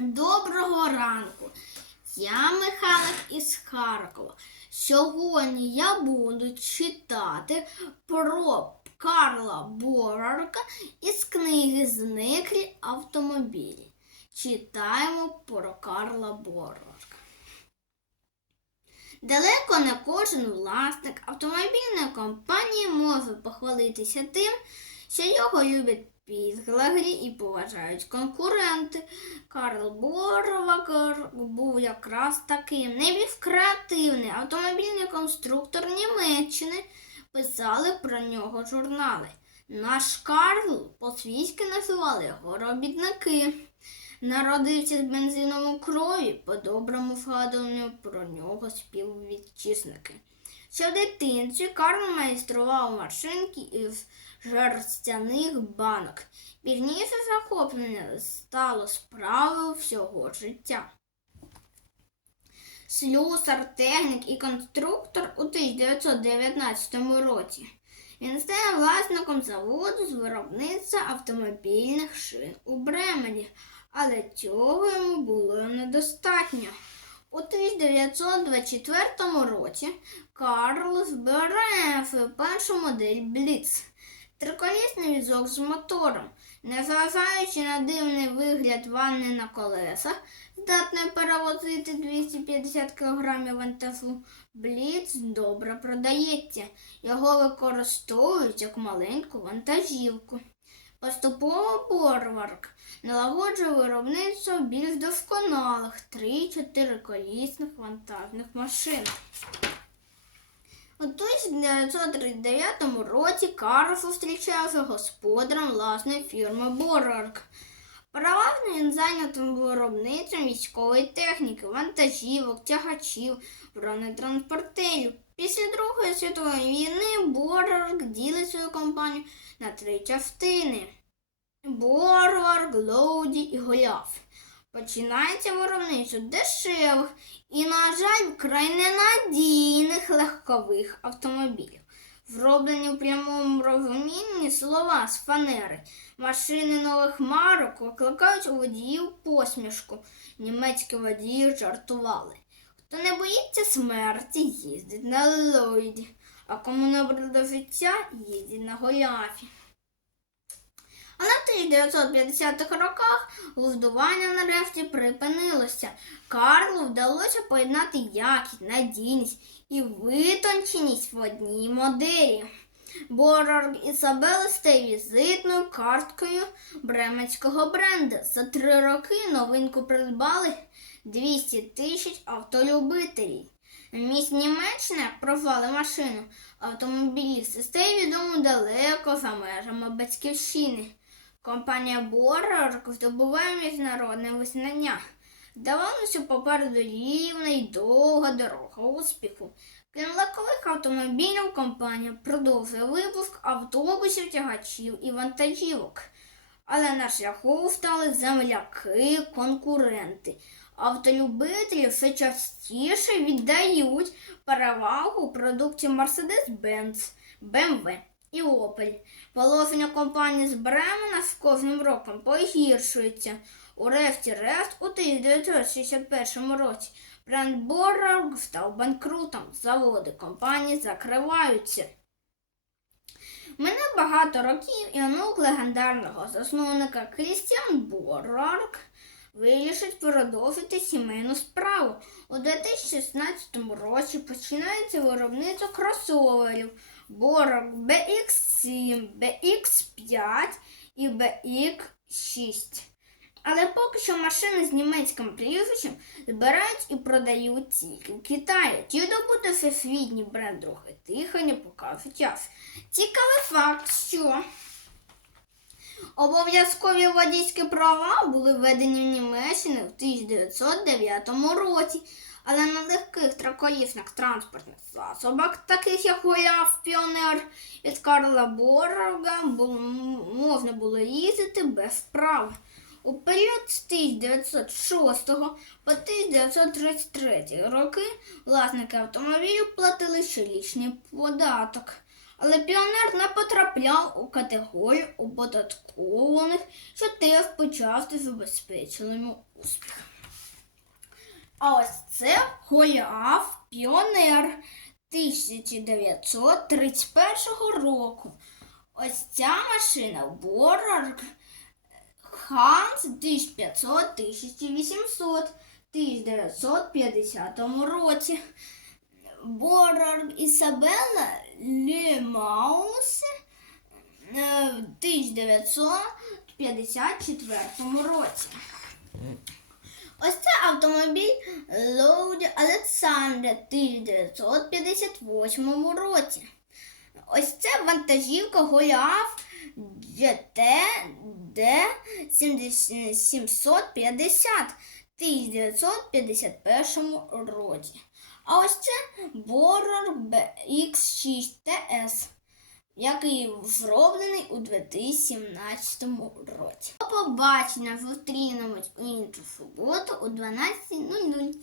Доброго ранку. Я Михайлик із Харкова. Сьогодні я буду читати про Карла Борарка із книги Зниклі автомобілі. Читаємо про Карла Борарка. Далеко не кожен власник автомобільної компанії може похвалитися тим, що його люблять підглаглі і поважають конкуренти. Карл Боровак був якраз таким. Найбільш креативний автомобільний конструктор Німеччини. Писали про нього журнали. Наш Карл по-свійськи називали його робітники. Народився з бензином крові, по-доброму згадували про нього співвітчизники. Ще в дитинстві Карл майстрував машинки із жерстяних банок. Пізніше захоплення стало справою всього життя. Слюсар, технік і конструктор у 1919 році. Він стає власником заводу з виробництва автомобільних шин у Бремені, але цього йому було недостатньо. У 1924 році Карл збирає першу модель Бліц. Триколісний візок з мотором, незважаючи на дивний вигляд ванни на колесах, здатний перевозити 250 кг вантажу, Бліц добре продається. Його використовують як маленьку вантажівку. Поступово Борварк налагоджує виробництво більш досконалих 3-4 колісних вантажних машин. У 1939 році Карл зустрічався господарем власної фірми Борарк. Переважно він зайнятим виробництвом військової техніки, вантажівок, тягачів, бронетранспортерів. Після Другої світової війни Борарк ділить свою компанію на три частини: Борварк, Лоуді і Голіаф. Починається виробництво дешевих і, на жаль, вкрай ненадійних легкових автомобілів. Зроблені в прямому розумінні слова з фанери. Машини нових марок викликають у водіїв посмішку. Німецькі водії жартували. Хто не боїться смерті, їздить на Ллойді, а кому не життя, їздить на Голіафі. Але в 1950-х роках глуздування нарешті припинилося. Карлу вдалося поєднати якість, надійність і витонченість в одній моделі. Борорг Ісабели стає візитною карткою бременського бренду. За три роки новинку придбали 200 тисяч автолюбителів. В місті Німеччина прозвали машину автомобілісти стає відомо далеко за межами батьківщини. Компанія Борорг здобуває міжнародне визнання. Здавалося, попереду рівна й довга дорога успіху. Крім легкових автомобілів, компанія продовжує випуск автобусів, тягачів і вантажівок. Але на шляху стали земляки, конкуренти. Автолюбителі все частіше віддають перевагу продукції Mercedes-Benz, BMW і Opel. Положення компанії з Бремена з кожним роком погіршується. Урешті-решт, у 1961 році бренд Борг став банкрутом. Заводи компанії закриваються. Мене багато років і онук легендарного засновника Крістіан Борарк вирішить продовжити сімейну справу. У 2016 році починається виробництво кросоверів Борок BX7, BX5 і BX6. Але поки що машини з німецьким прізвищем збирають і продають тільки в Китаї. Ті добути всесвітній бренд трохи тихо не покаже час. Цікавий факт, що обов'язкові водійські права були введені в Німеччині в 1909 році, але на легких траколісних транспортних засобах, таких як Голяв Піонер від Карла Борга, можна було їздити без прав. У період з 1906 по 1933 роки власники автомобілів платили щорічний податок. Але піонер не потрапляв у категорію оподаткованих, що теж почався забезпеченим успіхом. А ось це Голіаф Піонер 1931 року. Ось ця машина Борарк Ханс 1500-1800 1950 році. Борарк Ісабела Лемаус е, в 1954 році. Автомобіль Лоуді Олександра в 1958 році. Ось це вантажівка Голіаф GT D750 1951 році. А ось це Борор BX6 TS, який зроблений у 2017 році. До побачення зустрінемось у іншу суботу о 12.00.